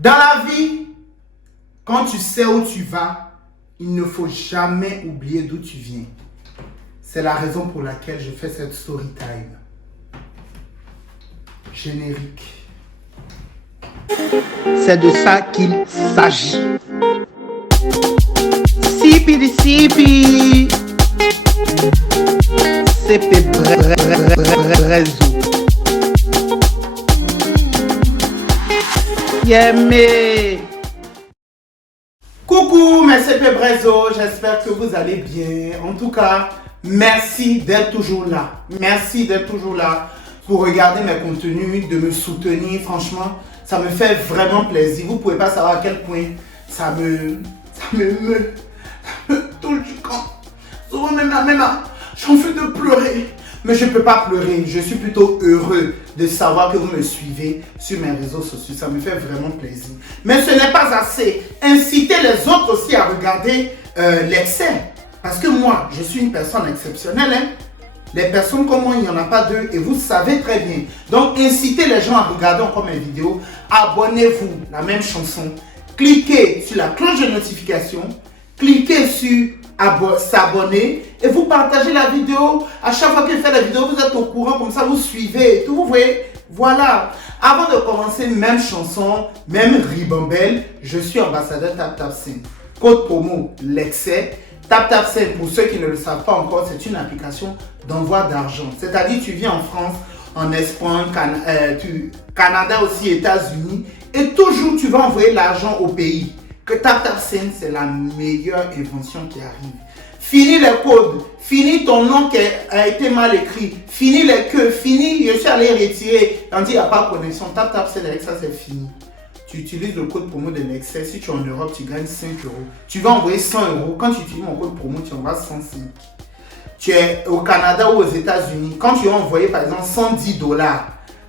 Dans la vie, quand tu sais où tu vas, il ne faut jamais oublier d'où tu viens. C'est la raison pour laquelle je fais cette story time. Générique. C'est de ça qu'il s'agit. Sipi di sipi. Sipi brezo. Yemé. Coucou mes CP Brezo, j'espère que vous allez bien. En tout cas, merci d'être toujours là. Merci d'être toujours là pour regarder mes contenus, de me soutenir. Franchement, ça me fait vraiment plaisir. Vous ne pouvez pas savoir à quel point ça me touche du camp. Souvent même j'ai envie de pleurer. Mais je ne peux pas pleurer. Je suis plutôt heureux de savoir que vous me suivez sur mes réseaux sociaux. Ça me fait vraiment plaisir. Mais ce n'est pas assez. Incitez les autres aussi à regarder l'excès. Parce que moi, je suis une personne exceptionnelle. Hein? Les personnes comme moi, il n'y en a pas deux. Et vous savez très bien. Donc, incitez les gens à regarder encore mes vidéos. Abonnez-vous. La même chanson. Cliquez sur la cloche de notification. Cliquez sur s'abonner et vous partagez la vidéo. À chaque fois que je fais la vidéo, vous êtes au courant, comme ça vous suivez et tout, vous voyez. Voilà. Avant de commencer, même chanson, même ribambelle, je suis ambassadeur TapTapSend. Code promo l'excès. TapTapSend, pour ceux qui ne le savent pas encore, c'est une application d'envoi d'argent. C'est-à-dire, tu vis en France, en Espagne, Canada aussi, États-Unis, et toujours tu vas envoyer l'argent au pays. Que TapTapSend, c'est la meilleure invention qui arrive. Fini les codes, fini ton nom qui a été mal écrit, fini les queues, fini, je suis allé retirer. On dit il n'y a pas de connexion, TapTapSend avec ça c'est fini. Tu utilises le code promo de l'excès, si tu es en Europe, tu gagnes 5 €. Tu vas envoyer 100 €, quand tu utilises mon code promo, tu envoies 105. Tu es au Canada ou aux États-Unis, quand tu vas envoyer par exemple 110 $,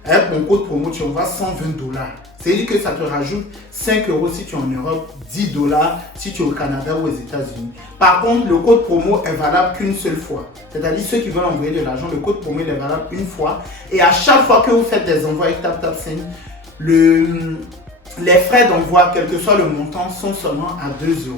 avec mon code promo, tu envoies 120 $. C'est-à-dire que ça te rajoute 5 € si tu es en Europe, 10 $ si tu es au Canada ou aux États-Unis. Par contre, le code promo est valable qu'une seule fois. C'est-à-dire ceux qui veulent envoyer de l'argent, le code promo est valable une fois. Et à chaque fois que vous faites des envois avec TapTapSend, les frais d'envoi, quel que soit le montant, sont seulement à 2 €.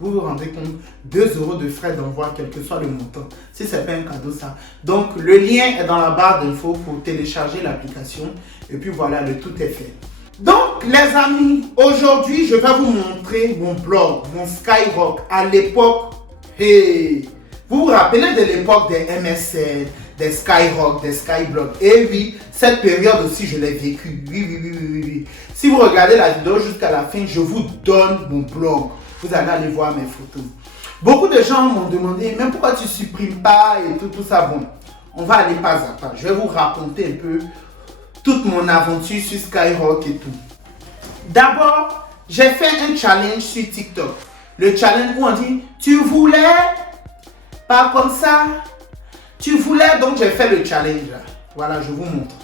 Vous vous rendez compte, 2 € de frais d'envoi, quel que soit le montant. Si ce n'est pas un cadeau, ça. Donc, le lien est dans la barre d'infos pour télécharger l'application. Et puis voilà, le tout est fait. Donc, les amis, aujourd'hui, je vais vous montrer mon blog, mon Skyrock. À l'époque, hey, vous vous rappelez de l'époque des MSN, des Skyrock, des Skyblog. Et oui, cette période aussi, je l'ai vécue. Oui. Si vous regardez la vidéo jusqu'à la fin, je vous donne mon blog. Vous allez aller voir mes photos. Beaucoup de gens m'ont demandé, mais pourquoi tu ne supprimes pas et tout ça. Bon, on va aller pas à pas. Je vais vous raconter un peu toute mon aventure sur Skyrock et tout. D'abord, j'ai fait un challenge sur TikTok. Le challenge où on dit, tu voulais, pas comme ça, tu voulais, donc j'ai fait le challenge là. Voilà, je vous montre.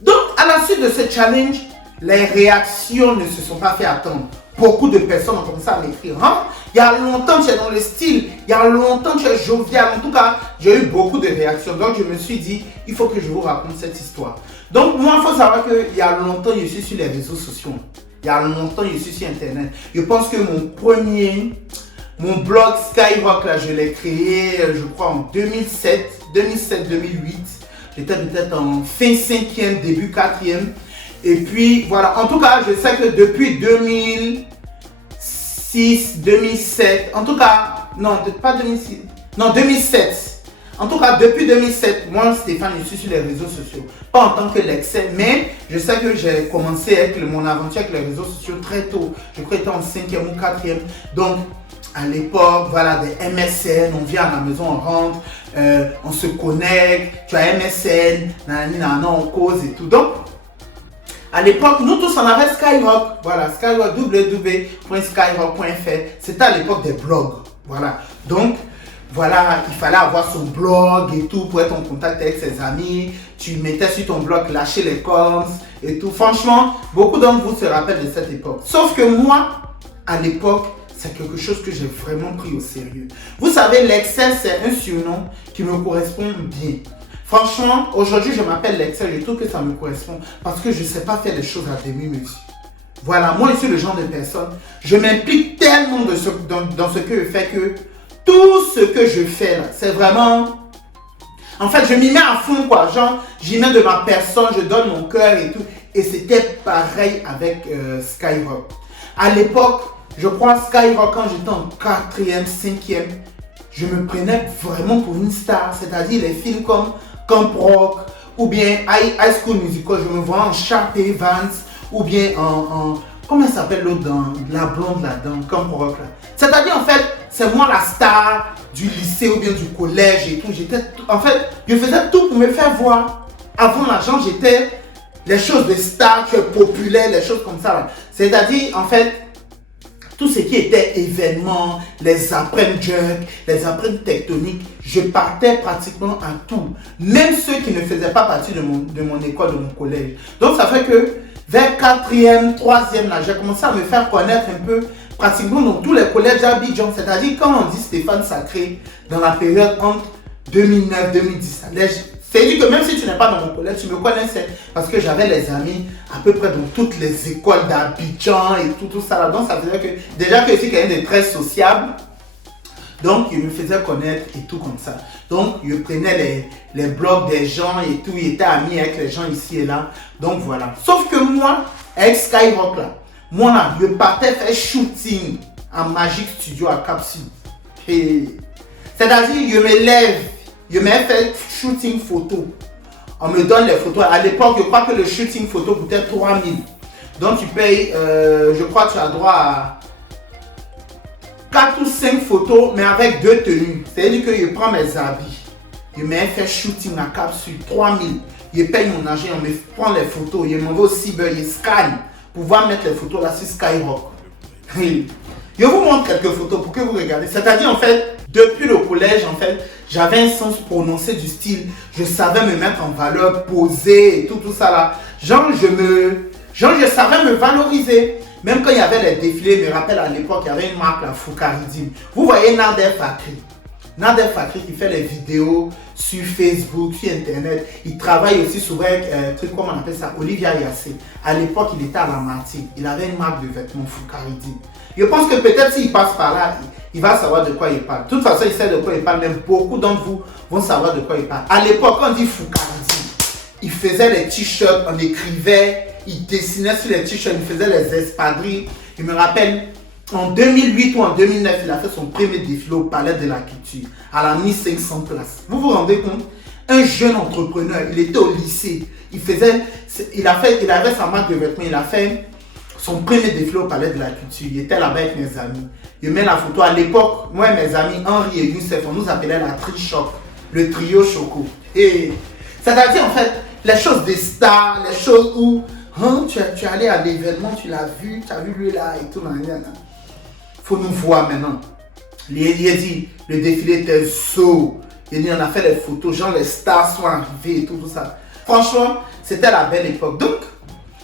Donc, à la suite de ce challenge, les réactions ne se sont pas fait attendre. Beaucoup de personnes ont commencé à m'écrire. Hein? Il y a longtemps, tu es dans le style. Il y a longtemps, tu es jovial. En tout cas, j'ai eu beaucoup de réactions. Donc, je me suis dit, il faut que je vous raconte cette histoire. Donc, moi, il faut savoir qu'il y a longtemps, je suis sur les réseaux sociaux. Il y a longtemps, je suis sur Internet. Je pense que mon blog Skyrock, là, je l'ai créé, je crois, en 2007-2008. J'étais peut-être en fin 5e, début 4e. Et puis, voilà. En tout cas, je sais que depuis 2006, 2007, en tout cas, non, pas 2006, non, 2007. En tout cas, depuis 2007, moi, Stéphane, je suis sur les réseaux sociaux. Pas en tant que l'excès, mais je sais que j'ai commencé avec mon aventure avec les réseaux sociaux très tôt. Je crois que j'étais en 5e ou 4e. Donc, à l'époque, voilà, des MSN, on vient à la maison, on rentre, on se connecte, tu as MSN, on cause et tout. Donc, à l'époque, nous tous on avait Skyrock, voilà, Skyrock, www.skyrock.fr, c'était à l'époque des blogs, voilà. Donc, voilà, il fallait avoir son blog et tout pour être en contact avec ses amis. Tu mettais sur ton blog, lâcher les coms et tout. Franchement, beaucoup d'entre vous se rappellent de cette époque. Sauf que moi, à l'époque, c'est quelque chose que j'ai vraiment pris au sérieux. Vous savez, l'excès, c'est un surnom qui me correspond bien. Franchement, aujourd'hui, je m'appelle Lexel. Je trouve que ça me correspond parce que je ne sais pas faire les choses à demi-mesure. Voilà, moi, je suis le genre de personne. Je m'implique tellement dans ce que je fais que tout ce que je fais là, c'est vraiment... En fait, je m'y mets à fond, quoi. Genre, j'y mets de ma personne, je donne mon cœur et tout. Et c'était pareil avec Skyrock. À l'époque, je crois Skyrock, quand j'étais en 4e, 5e, je me prenais vraiment pour une star. C'est-à-dire les films comme Camp Rock ou bien High School Musical. Je me vois en Sharp Evans ou bien en comment elle s'appelle l'autre dans la blonde là-dedans, Camp Rock là. C'est-à-dire en fait, c'est moi la star du lycée ou bien du collège et tout. En fait, je faisais tout pour me faire voir. Avant l'argent, j'étais les choses de stars, populaires, les choses comme ça là. C'est-à-dire en fait, tout ce qui était événements, les après-midi junk, les après-midi tectoniques, je partais pratiquement à tout. Même ceux qui ne faisaient pas partie de mon école, de mon collège. Donc ça fait que vers 4e, 3e, là, j'ai commencé à me faire connaître un peu pratiquement dans tous les collèges d'Abidjan. C'est-à-dire quand on dit Stéphane Sacré, dans la période entre 2009 2010, c'est-à-dire que même si tu n'es pas dans mon collège, tu me connaissais parce que j'avais les amis à peu près dans toutes les écoles d'Abidjan et tout ça là. Donc ça faisait que, déjà que je suis quelqu'un de très sociable, donc je me faisais connaître et tout comme ça. Donc je prenais les blogs des gens et tout, il était ami avec les gens ici et là. Donc voilà. Sauf que moi, avec Skyrock là, moi là, je partais faire shooting en Magic Studio à Capsule. C'est-à-dire, je me lève, je me fais shooting photo. On me donne les photos. À l'époque, je crois que le shooting photo coûtait 3 000. Donc tu payes, je crois que tu as droit à 4 ou 5 photos, mais avec 2 tenues. C'est-à-dire que je prends mes habits, je me fais shooting à Capsule, 3 000. Je paye mon argent, on me prend les photos, je m'envoie au cyber, je scanne pour pouvoir mettre les photos là sur Skyrock. Je vous montre quelques photos pour que vous regardez. C'est-à-dire en fait, depuis le collège, en fait, j'avais un sens prononcé du style. Je savais me mettre en valeur, poser et tout ça là. Genre, je savais me valoriser. Même quand il y avait les défilés, je me rappelle à l'époque, il y avait une marque, la Foucaridine. Vous voyez Nader Fakri. Nader Fakri qui fait les vidéos sur Facebook, sur Internet. Il travaille aussi souvent avec, comment on appelle ça, Olivia Yassé. À l'époque, il était à la Martinique. Il avait une marque de vêtements Foucaridine. Je pense que peut-être s'il passe par là, il va savoir de quoi il parle. De toute façon, il sait de quoi il parle. Même beaucoup d'entre vous vont savoir de quoi il parle. À l'époque, quand on dit Foucaridine, il faisait les t-shirts, on écrivait, il dessinait sur les t-shirts, il faisait les espadrilles. Je me rappelle, en 2008 ou en 2009, il a fait son premier défilé au Palais de la Culture, à la 1500 places. Vous vous rendez compte? Un jeune entrepreneur, il était au lycée, il avait sa marque de vêtements, il a fait son premier défilé au Palais de la Culture. Il était là-bas avec mes amis. Je mets la photo. À l'époque, moi et mes amis, Henri et Youssef, on nous appelait la Tri-Choc, le trio Choco. Et c'est-à-dire, en fait, les choses des stars, les choses où tu es allé à l'événement, tu l'as vu, tu as vu lui là et tout. Il faut nous voir maintenant. Il a dit, le défilé était so. Il dit, on a fait les photos, genre les stars sont arrivés et tout ça. Franchement, c'était la belle époque. Donc,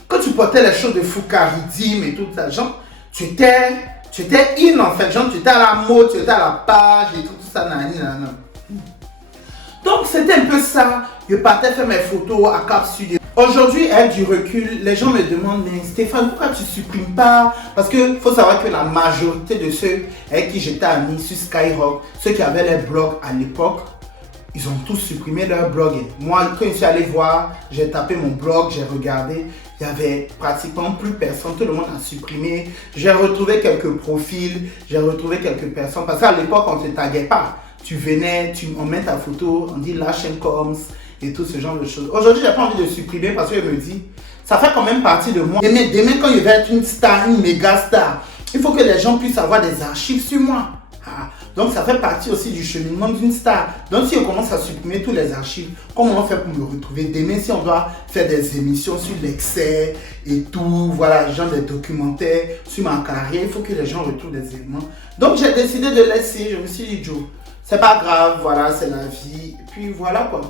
quand tu portais les choses de Foucaridine et tout ça, genre, tu étais in en fait, genre, tu étais à la mode, tu étais à la page et tout ça, nanana. Donc, c'était un peu ça. Je partais faire mes photos à Cap Studio. Aujourd'hui, avec du recul, les gens me demandent, mais Stéphane, pourquoi tu ne supprimes pas? Parce qu'il faut savoir que la majorité de ceux avec qui j'étais ami sur Skyrock, ceux qui avaient les blogs à l'époque, ils ont tous supprimé leur blog. Moi, quand je suis allé voir, j'ai tapé mon blog, j'ai regardé, il n'y avait pratiquement plus personne, tout le monde a supprimé. J'ai retrouvé quelques profils, j'ai retrouvé quelques personnes, parce qu'à l'époque, on ne te taguait pas. Tu venais, on met ta photo, on dit la chaîne coms et tout ce genre de choses. Aujourd'hui, je n'ai pas envie de supprimer parce que je me dis, ça fait quand même partie de moi. Demain, quand je vais être une star, une méga star, il faut que les gens puissent avoir des archives sur moi. Donc ça fait partie aussi du cheminement d'une star. Donc si on commence à supprimer tous les archives, comment on fait pour me retrouver demain si on doit faire des émissions sur l'excès et tout, voilà, genre des documentaires sur ma carrière, il faut que les gens retrouvent des éléments. Donc j'ai décidé de laisser, je me suis dit Joe, c'est pas grave, voilà, c'est la vie. Et puis voilà quoi.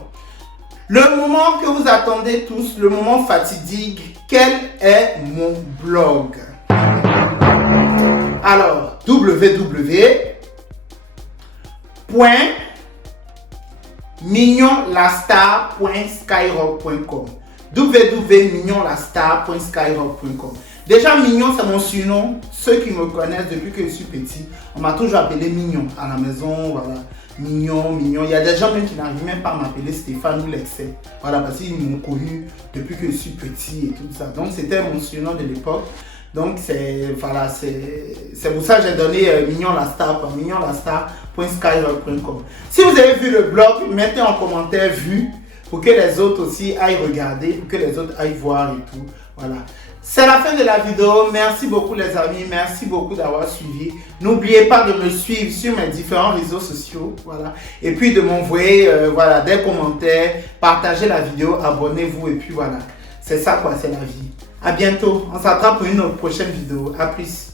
Le moment que vous attendez tous, le moment fatidique, quel est mon blog? Alors, mignonlastar.skyrock.com. www.mignonlastar.skyrock.com. Déjà, Mignon, c'est mon surnom. Ceux qui me connaissent depuis que je suis petit, on m'a toujours appelé Mignon à la maison. Voilà, Mignon, Mignon. Il y a des gens même qui n'arrivent même pas à m'appeler Stéphane ou l'excès. Voilà, parce qu'ils m'ont connu depuis que je suis petit et tout ça. Donc, c'était mon surnom de l'époque. Donc, c'est pour ça que j'ai donné Mignon la Star, mignonlastar.skyrock.com. Si vous avez vu le blog, mettez en commentaire vu pour que les autres aussi aillent regarder, pour que les autres aillent voir et tout. Voilà. C'est la fin de la vidéo. Merci beaucoup les amis. Merci beaucoup d'avoir suivi. N'oubliez pas de me suivre sur mes différents réseaux sociaux. Voilà. Et puis de m'envoyer voilà, des commentaires. Partagez la vidéo. Abonnez-vous. Et puis voilà. C'est ça quoi, c'est la vie. À bientôt. On s'attrape pour une autre prochaine vidéo. À plus.